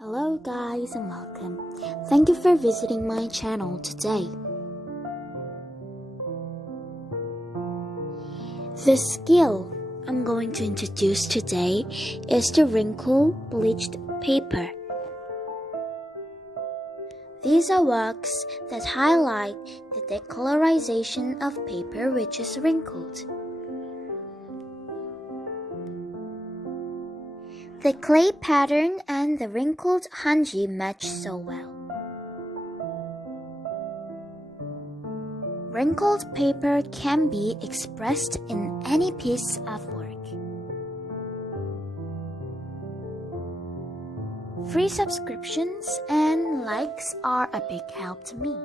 Hello guys and welcome. Thank you for visiting my channel today. The skill I'm going to introduce today is the wrinkle bleached paper. These are works that highlight the decolorization of paper which is wrinkled. The clay pattern and the wrinkled Hanji match so well. Wrinkled paper can be expressed in any piece of work. Free subscriptions and likes are a big help to me.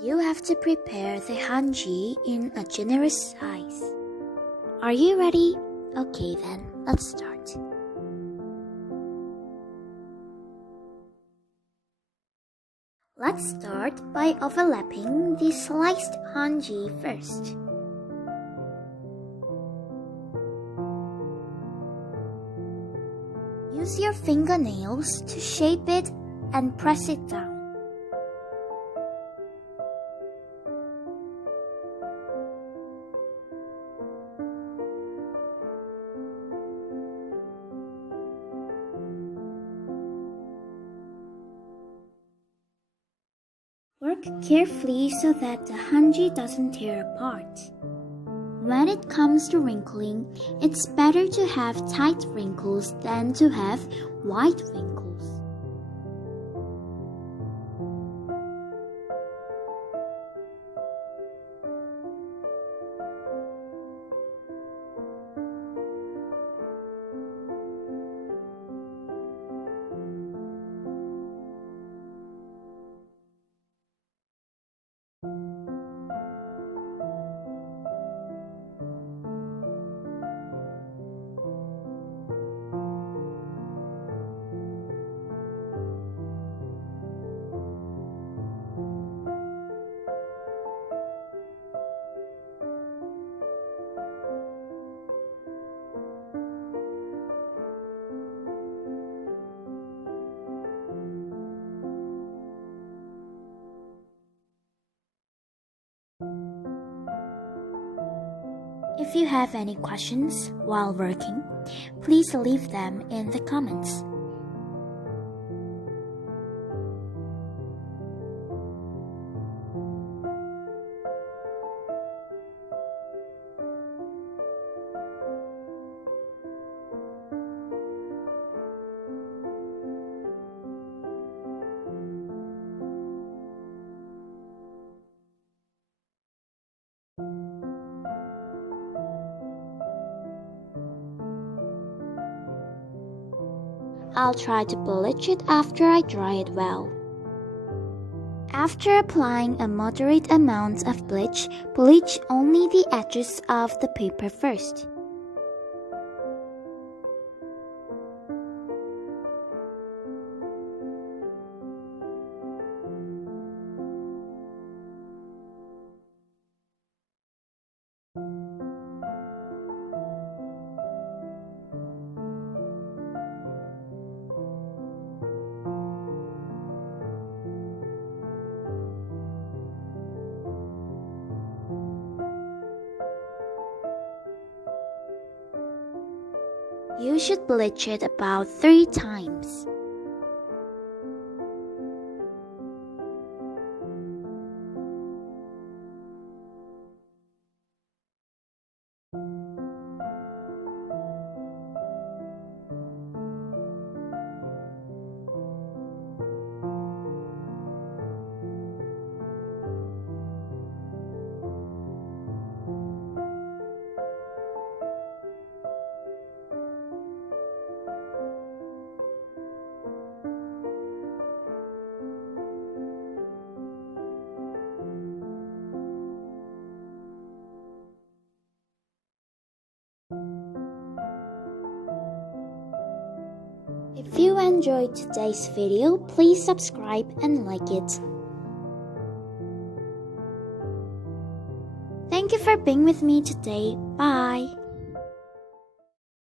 You have to prepare the Hanji in a generous size. Are you ready? Okay then, let's start. Let's start by overlapping the sliced Hanji first. Use your fingernails to shape it and press it down. Work carefully so that the Hanji doesn't tear apart. When it comes to wrinkling, it's better to have tight wrinkles than to have wide wrinkles. If you have any questions while working, please leave them in the comments. I'll try to bleach it after I dry it well. After applying a moderate amount of bleach only the edges of the paper first. You should bleach it about 3 times. enjoyed today's video, please subscribe and like it. Thank you for being with me today. Bye!